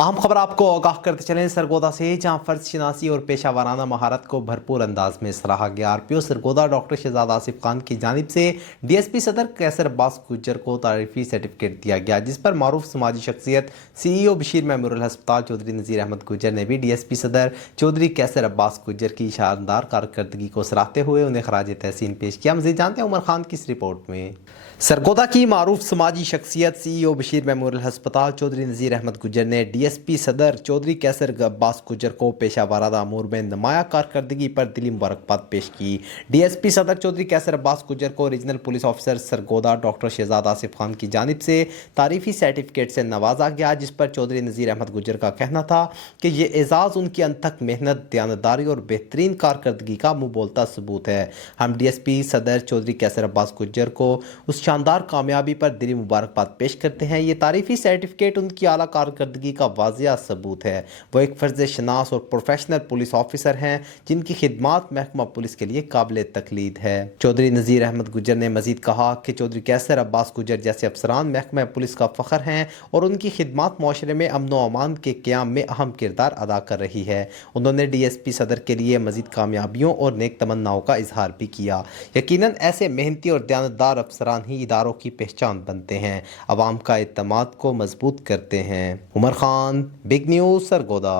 अहम खबर आपको आगाह करते चलें सरगोदा से, जहां फर्ज शनासी और पेशा वाराना महारत को भरपूर अंदाज में सराहा गया। आरपीओ सरगोदा डॉक्टर शहजाद आसिफ खान की जानिब से डीएसपी सदर कैसर अब्बास गुज्जर को तारीफी सर्टिफिकेट दिया गया, जिस पर मारूफ समाजी शख्सियत सीईओ बशीर मेमोरियल हस्पताल चौधरी नज़ीर अहमद गुज्जर ने भी डीएसपी सदर चौधरी कैसर अब्बास गुज्जर की शानदार कारकर्दगी को सराहते हुए उन्हें खराज तहसीन पेश किया। मज़ीद जानते हैं उमर खान की इस रिपोर्ट में। सरगोदा की मारूफ समाजी शख्सियत सीईओ बशीर मेमोरियल हस्पताल चौधरी नज़ीर अहमद गुज्जर ने डीएसपी सदर चौधरी कैसर अब्बास गुज्जर को पेशा वाराना अमूर में नुमाया कारकर्दगी पर दिली मुबारकबाद पेश की। डीएसपी सदर चौधरी कैसर अब्बास गुज्जर को regional police officer Sargodha doctor Shahzad Asif Khan की जानिब से तारीफी सर्टिफिकेट से नवाजा गया, जिस पर चौधरी नज़ीर अहमद गुज्जर का कहना था कि ये एजाज़ उनकी अनथक मेहनत, दयानतदारी और बेहतरीन कारकर्दगी का मुँह बोलता सबूत है। हम डीएसपी सदर चौधरी कैसर अब्बास गुज्जर को उस शानदार कामयाबी पर दिली मुबारकबाद पेश करते हैं। ये तारीफी सर्टिफिकेट उनकी आला कारकर्दगी का वाजिया सबूत है। वो एक फर्ज शनास और प्रोफेशनल पुलिस ऑफिसर हैं, जिनकी खिदमात महकमा पुलिस के लिए काबिल तकलीद है। चौधरी नज़ीर अहमद गुज्जर ने मजीद कहा कि चौधरी कैसर अब्बास गुज्जर जैसे अफसरान महकमा पुलिस का फ़ख्र हैं और उनकी खिदमात माशरे में अमन व अमान के क़याम में अहम किरदार अदा कर रही है। उन्होंने डीएसपी सदर के लिए मजीद कामयाबियों और नेक तमन्नाओं का इजहार भी किया। यकीनन ऐसे मेहनती और दयानतदार अफसरान ही इदारों की पहचान बनते हैं, अवाम का एतमाद को मजबूत करते हैं। Umar Khan, big news, Sargodha.